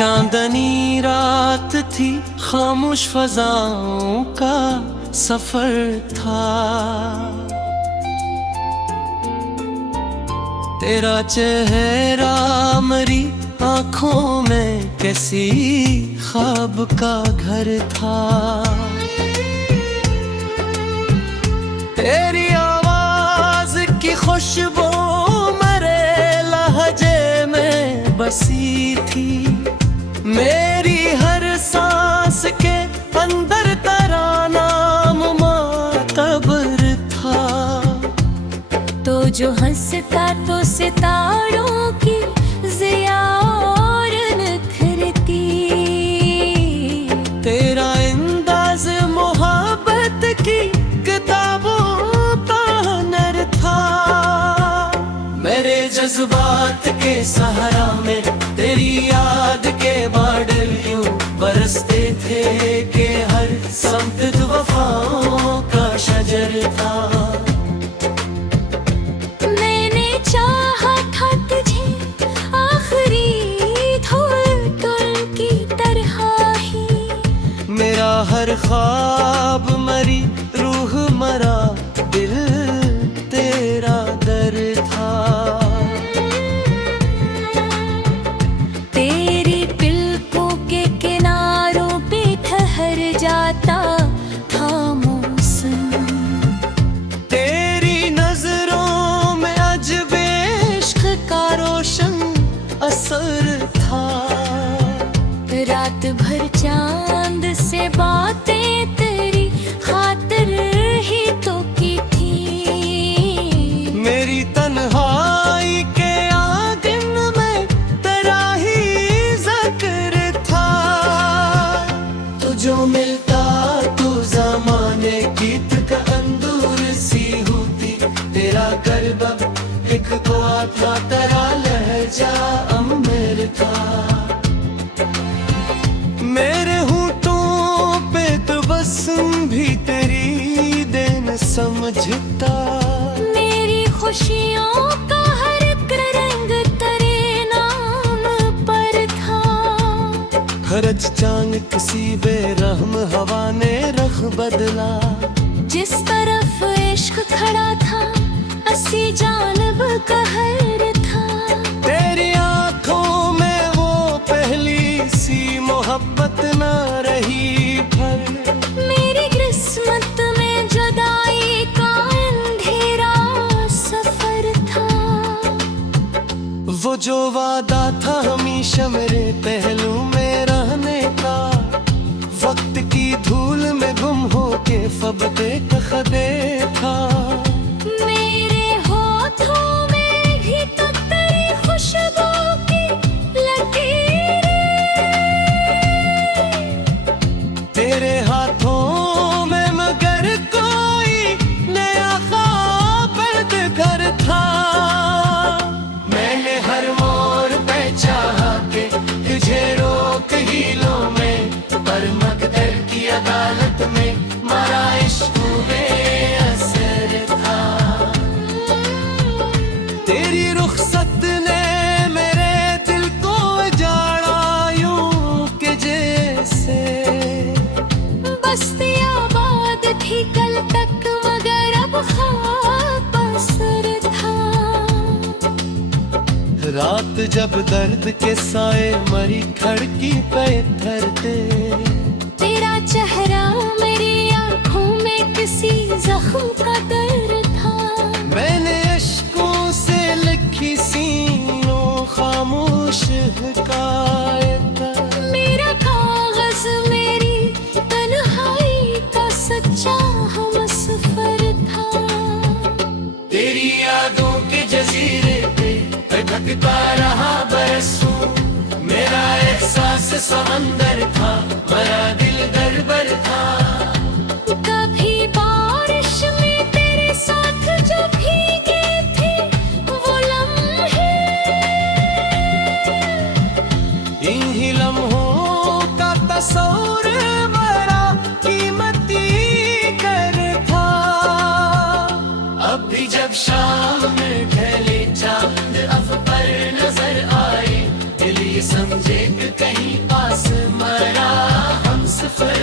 चांदनी रात थी, खामोश फजाओं का सफर था। तेरा चेहरा मरी आंखों में कैसी ख्वाब का घर था। तेरी आवाज की खुशबू मेरे लहजे में बसी थी। मेरी हर सांस के अंदर तेरा नाम मातबर था। तो जो हंसता तो सितारों की ज़िया और निखरती। तेरा अंदाज़ मोहब्बत की किताबों का नर था। मेरे जज्बात के सहारा में तेरी याद के बादल यूं बरसते थे कि हर समत वफाओं का शजर था। मैंने चाहा था तुझे आखिरी धूल की तरह ही। मेरा हर ख्वाब मरी रूह मरा दिल तेरा दर था। तेरी पलकों के किनारों पे ठहर जाता था मौसम। तेरी नजरों में अजब इश्क का रोशन असर था। रात भर चांद से बातें तेरी खातिर ही तो की थी। मेरी तन्हाई के आंगन में तेरा ही जिक्र था। तुझो मिलता तू ज़माने की तक अंदूर सी होती। तेरा कर्ब एक दुआ था, तेरा लहजा अमर था। मेरे होठों पे तबस्सुम भी तेरी देन समझता। मेरी खुशियों का हर एक रंग तेरे नाम पर था। खरच चांद किसी बेरहम हवा ने रख बदला। जिस तरफ इश्क खड़ा था असी जानब कहर था। तेरी आंखों में वो पहली सी मोहब्बत न रही फिर। मेरी किस्मत में जुदाई का अंधेरा सफर था। वो जो वादा था हमेशा मेरे पहलू में रहने का, वक्त की धूल में गुम होके फबते कखदे था। मेरे होठों में भी तो तेरी खुशबू की लकीरें। तेरे हाथों में मगर कोई नया ख्वाब घर था। मैंने हर मोड़ पे चाहा कि तुझे रोक ही लो मैं, पर मकदर की अदालत में मारा इश्क बेअसर था। तेरी रुखसत ने मेरे दिल को उजाड़ा यूं के जैसे। बस्ती आबाद थी कल तक मगर अब ख्वाब असर था। रात जब दर्द के साए मरी खड़की पे धरते। तेरा चेहरा मेरी आंखों में किसी जख्म का दर्द था। मैंने अश्कों से लिखी सीनों खामोश हिकायत। मेरा कागज मेरी तन्हाई का सच्चा हमसफर था। तेरी यादों के जजीरे पे भटकता रहा बरसों। मेरा एहसास समंदर था, मेरा दिल दरबर था। कभी बारिश में तेरे साथ जो भीगे थे वो लम्हे। इन्हीं लम्हों का तस्वीर बड़ा कीमती कर था। अब भी जब शाम में ढले चांद अफ पर नजर आए, दिल ये समझे कि कहीं पास मरा हम सफर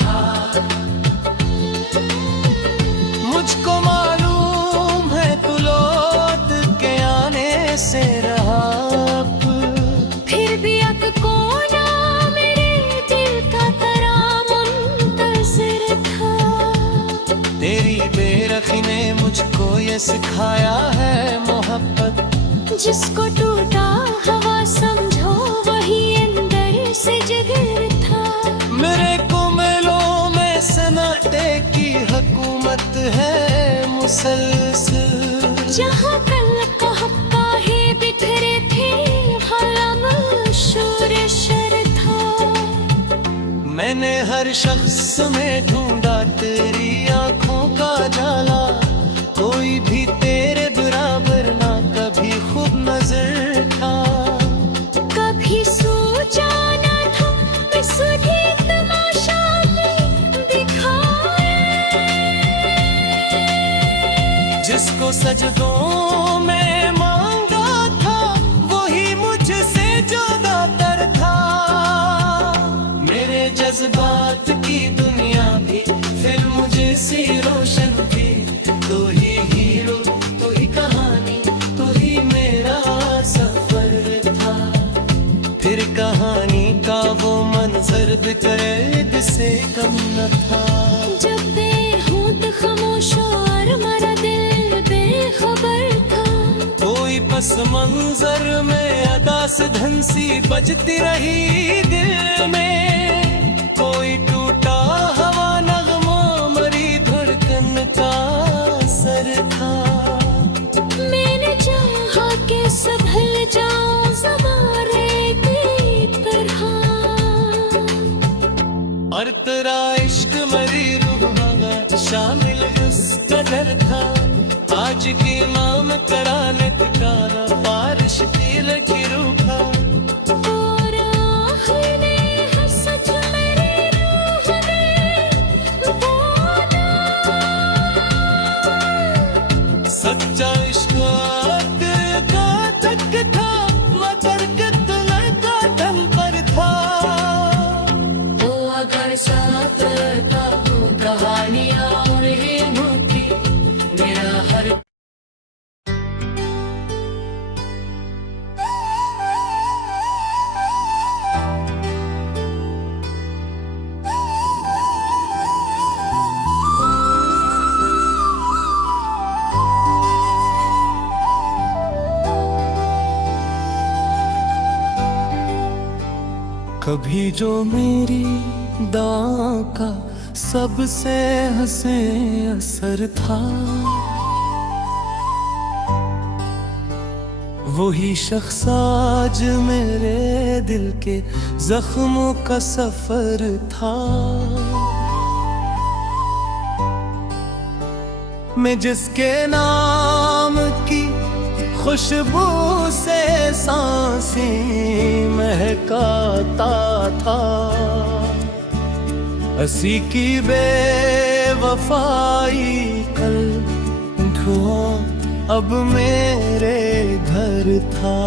था। मुझको मालूम है तू लौट के आने से रहा, फिर भी अक कोना मेरे दिल का तेरा मुंतज़िर था। तेरी बेरखी ने मुझको ये सिखाया है मोहब्बत, जिसको टूटा हवा समझो वही अंदर से जिगर था। मेरे कुमेलों में सन्नाटे की हुकूमत है मुसलसल। जहाँ कल कहका ही बिखरे थे हलम शोर शर था। मैंने हर शख्स में ढूंढा तेरी आंखों का जाला, कोई भी तेरे बराबर ना कभी खूब नजर था। कभी सोचा न था बेसुधी तमाशा में दिखाए, जिसको सजदों में मांगा था वही मुझसे जुदा तर था। मेरे जज्बात की दुनिया भी फिर मुझे सी रोशन थी। तो ही हीरो तो ही कहानी तो ही मेरा सफर था। फिर कहानी का वो मंजर भी कैद से कम न था। जब बेहूद खामोश और मेरा दिल बेखबर था। कोई पस मंजर में अदा से धंसी बजती रही दिल में, कोई टूटा हवा नगमा मरी धड़कन का असर था। मैंने चाहा कि संभल जाऊं ज़मारे की तरह, और तेरा इश्क मरी रूह शामिल उस कदर था। आज की नाम कराने ठिकाना बारिश की लगी रूखा। और आखिरी है सच मेरी रूह में बोला। सच्चा इश्क का तक था मगर कितना काटन पर था। तो अगर साथ रहता तो कहानियां और ही होती मेरा हर। कभी जो मेरी दां का सबसे हंसे असर था, वही शख्स आज मेरे दिल के जख्मों का सफर था। मैं जिसके नाम की खुशबू से सांसें महकाता था, हंसी की बेवफाई कल धुआं अब मेरे घर था।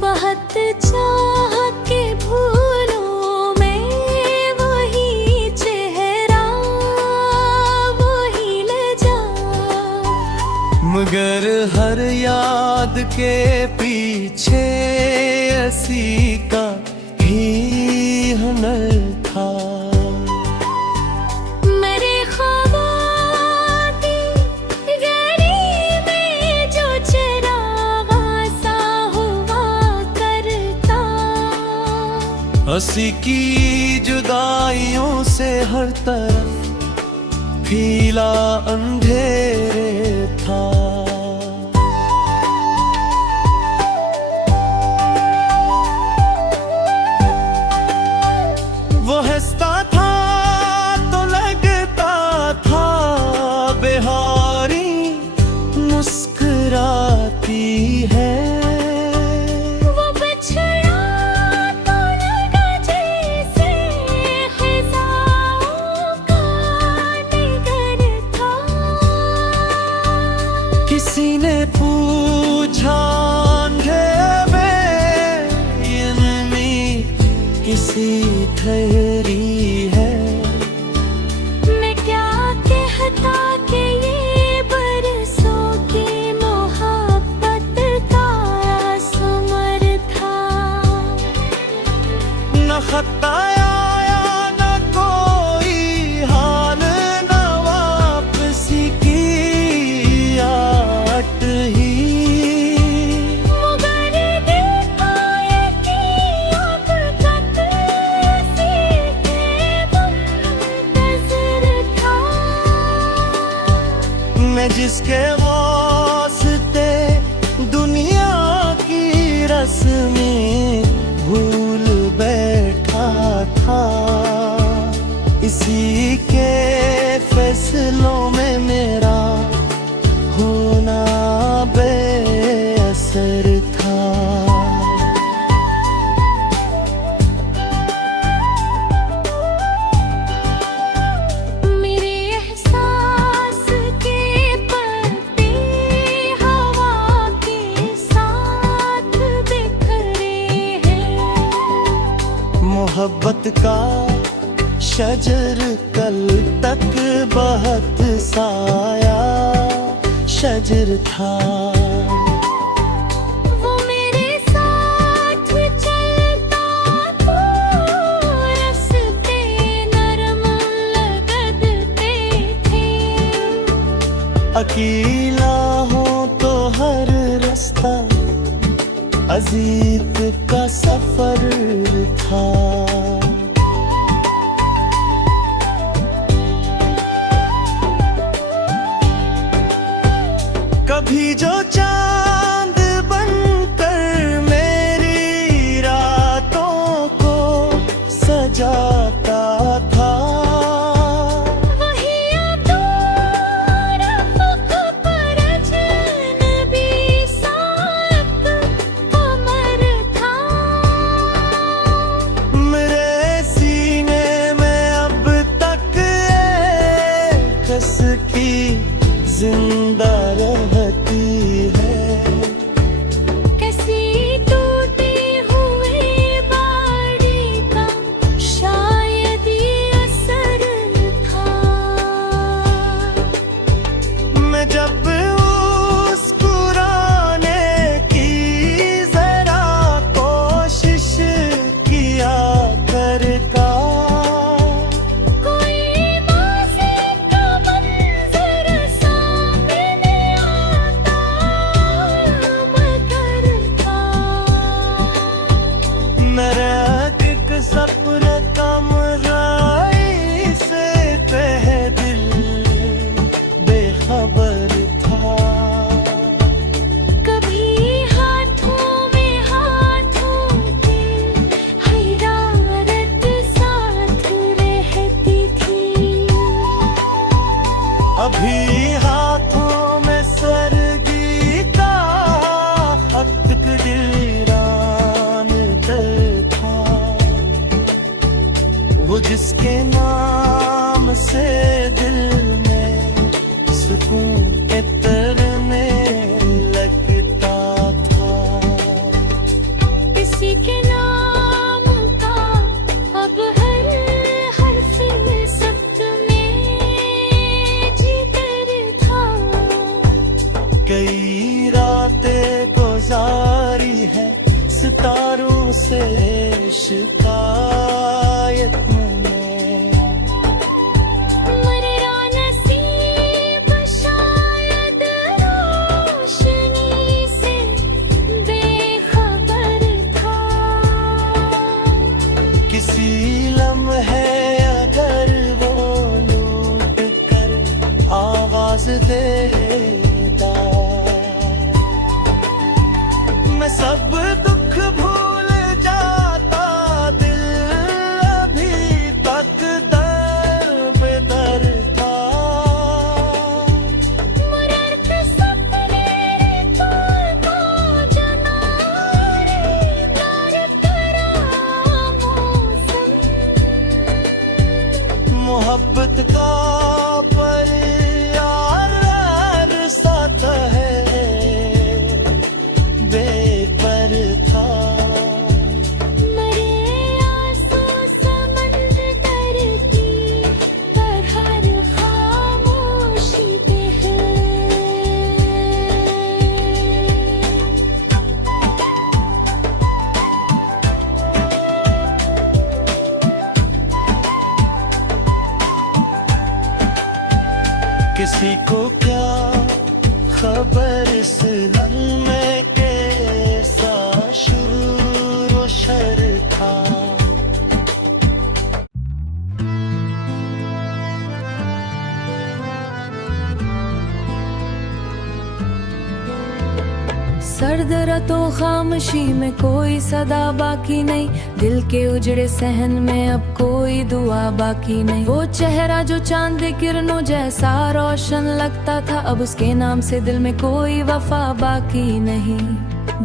बहुत चाह के भूलों में वही चेहरा वही लजा, मगर हर याद के पीछे हंसी का ही हुनर था। मेरे ख्वाबों की गली में जो चिराग सा हुआ करता, हंसी की जुदाइयों से हर तरफ फीला अंधेरे था। वो हंसता था तो लगता था बिहारी मुस्कुराती है। वो बिछड़ा तो लगा जैसे खिजाओं का निगर था। ठहरी है। मैं क्या कहता कि ये बरसों की मोहब्बत का समर था। न खत आया न कोई हाल, न वापसी की आट ही। मगर देखा ये कि अब तक इसी के मुंतज़िर था। मैं जिसके वास्ते दुनिया की रस्में भूल बैठा था, इसी के फैसलों में मेरा होना बेअसर था। मेरे एहसास के पत्ते हवा के साथ बिखरे हैं। मोहब्बत का शजर कल तक बहुत साया शजर था। वो मेरे साथ चलता तो रास्ते नरम लगते थे। अकेला हो तो हर रास्ता अजीब का सफर था। कभी जो चांद बनकर मेरी रातों को सजाता था, वही अब दूर अफ़क़ पर अजनबी साथ कमर था। मेरे सीने में अब तक एक उसकी जिंदा रहती है। कैसी टूटी हुई बाड़ी का शायद ये असर था। मैं जब मुस्कुराने की जरा कोशिश किया करता, कोई माज़ी का मंज़र सामने आता मगर था। मेरा एक सपने कमराई से तह दिल बेखबर था। कभी हाथों में हाथों के हरारत साथ रहती थी। अभी हाथों में सरगी का खत दिलरान था। वो जिसके नाम से दिल में सुकून इतरने लगता था। किसी के नाम का अब हर हर्फ सब्त में जिक्र था। कई रातें गुजारी है सितारों से शिकायत में। मरना नसीब शायद रोशनी से बेखबर था। किसी लम्हे अगर वो लूट कर आवाज देता, मैं सब दुख भूल जाता। दिल अभी तक दर बेदर था। मुरर्त सपने तो जनारे प्यार करा मौसम। मोहब्बत का पर यार साथ है बेपर था। मरे आंसू किसी को क्या खबर इस दिल में कैसा शुरू शर था। सर्द रातों खामोशी में कोई सदा बाकी नहीं, दिल के उजड़े सहन में अब कोई दुआ बाकी नहीं। वो चेहरा जो चांद किरणों जैसा रोशन लगता था, अब उसके नाम से दिल में कोई वफा बाकी नहीं।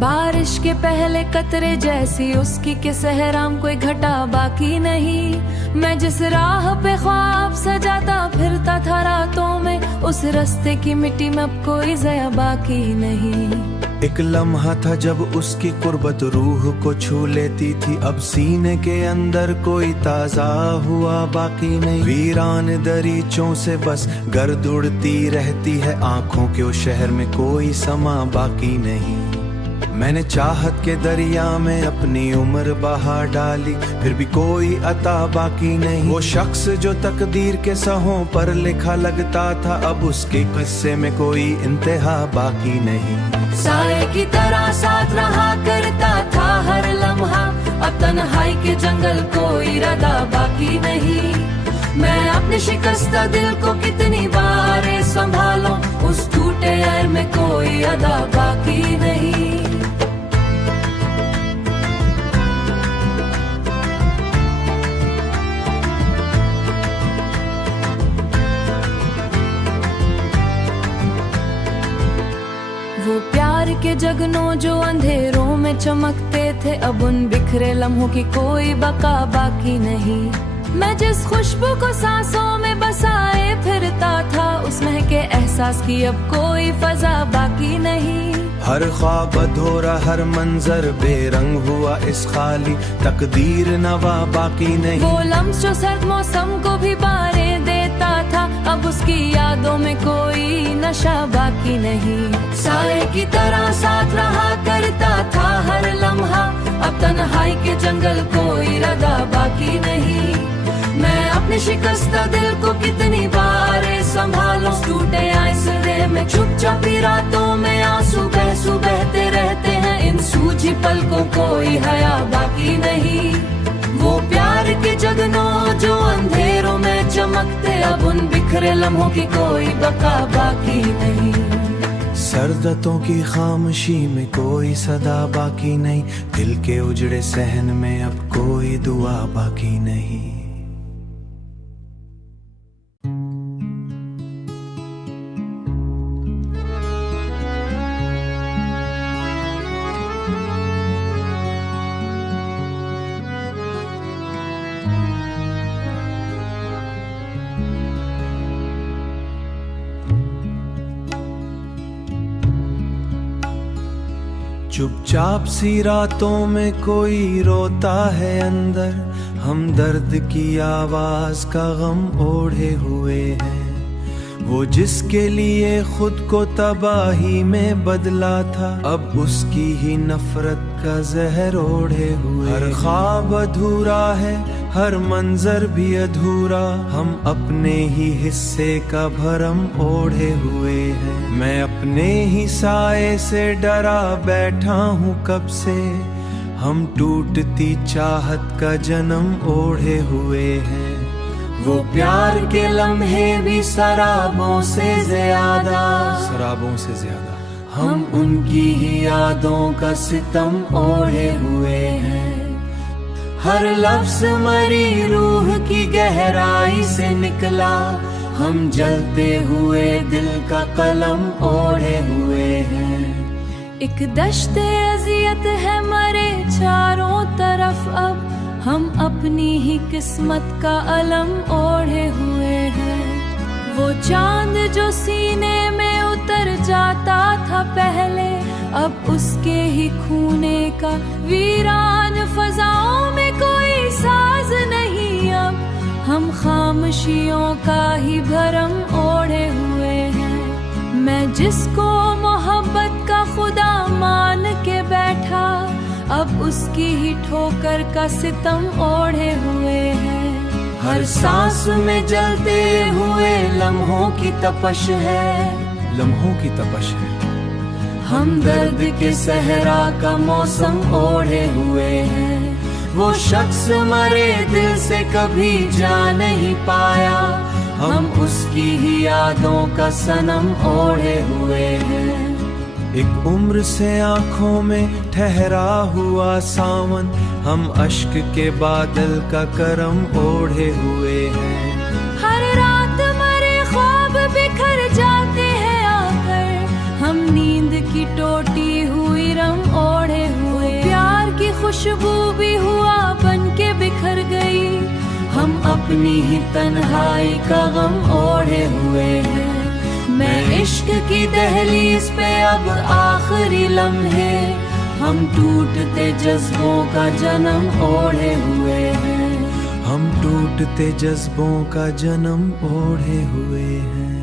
बारिश के पहले कतरे जैसी उसकी के सहराम कोई घटा बाकी नहीं। मैं जिस राह पे ख्वाब सजाता फिरता था रातों में, उस रास्ते की मिट्टी में अब कोई ज़या बाकी नहीं। एक लम्हा था जब उसकी कुर्बत रूह को छू लेती थी, अब सीने के अंदर कोई ताजा हुआ बाकी नहीं। वीरान दरीचों से बस गर्द उड़ती रहती है, आंखों के उस शहर में कोई समा बाकी नहीं। मैंने चाहत के दरिया में अपनी उम्र बहा डाली, फिर भी कोई अता बाकी नहीं। वो शख्स जो तकदीर के सहों पर लिखा लगता था, अब उसके किस्से में कोई इंतहा बाकी नहीं। साए की तरह साथ रहा करता था हर लम्हा, अब तन्हाई के जंगल कोई रदा बाकी नहीं। मैं अपने शिकस्ता दिल को कितनी बार संभालूं, उस टूटे यार में कोई अदा बाकी नहीं। वो प्यार के जगनों जो अंधेरों में चमकते थे, अब उन बिखरे लम्हों की कोई बका बाकी नहीं। मैं जिस खुशबू को सांसों में बसाए फिरता था, उस महके एहसास की अब कोई फजा बाकी नहीं। हर ख्वाब अधूरा, हर मंजर बेरंग हुआ इस खाली तकदीर नवा बाकी नहीं। वो लम्स जो सर्द मौसम को भी बारें देता था, अब उसकी यादों में कोई नशा बाकी नहीं। साए की तरह साथ रहा करता था हर लम्हा, अब तन्हाई के जंगल कोई रदा बाकी नहीं। मैं अपने शिकस्ता दिल को कितनी बार संभालूं, टूटे आइसरे में चुपचापी रातों में आंसू बहते रहते हैं। इन सूझी पलकों कोई हया बाकी नहीं। वो प्यार के जगनों जो अंधेरों में चमकते, अब उन बिखरे लम्हों की कोई बका बाकी नहीं। सर्दतों की खामोशी में कोई सदा बाकी नहीं, दिल के उजड़े सहन में अब कोई दुआ बाकी नहीं। चुपचाप सी रातों में कोई रोता है अंदर, हम दर्द की आवाज का गम ओढ़े हुए हैं। वो जिसके लिए खुद को तबाही में बदला था, अब उसकी ही नफरत का जहर ओढ़े हुए। हर ख्वाब अधूरा है, हर मंजर भी अधूरा, हम अपने ही हिस्से का भरम ओढ़े हुए हैं। मैं अपने ही साए से डरा बैठा हूँ कब से, हम टूटती चाहत का जन्म ओढ़े हुए हैं। वो प्यार के लम्हे भी शराबों से ज्यादा हम उनकी ही यादों का सितम ओढ़े हुए हैं। हर लफ्ज मरी रूह की गहराई से निकला, हम जलते हुए दिल का कलम ओढ़े हुए हैं। एक दश्ते अजियत है मरे चारों तरफ, अब हम अपनी ही किस्मत का अलम ओढ़े हुए हैं। वो चांद जो सीने में उतर जाता था पहले, अब उसके ही खूने का वीरान फजाओं में कोई साज नहीं। अब हम खामोशियों का ही भरम ओढ़े हुए हैं। मैं जिसको मोहब्बत का खुदा मान के बैठा, अब उसकी ही ठोकर का सितम ओढ़े हुए हैं। हर सांस में जलते हुए लम्हों की तपश है, लम्हों की तपश है। हम दर्द के सहरा का मौसम ओढ़े हुए हैं। वो शख्स मरे दिल से कभी जा नहीं पाया, हम उसकी ही यादों का सनम ओढ़े हुए हैं। एक उम्र से आंखों में ठहरा हुआ सावन, हम अश्क के बादल का करम ओढ़े हुए हैं। हर रात मरे ख्वाब बिखर जाते हैं आकर, हम नींद की टोटी हुई रम ओढ़े हुए। प्यार की खुशबू भी हुआ बन के बिखर गई, हम अपनी ही तन्हाई का गम ओढ़े हुए हैं। मैं इश्क की दहलीज पे अब आखिरी लम्हे, हम टूटते जज्बों का जन्म ओढ़े हुए हैं। हम टूटते जज्बों का जन्म ओढ़े हुए हैं।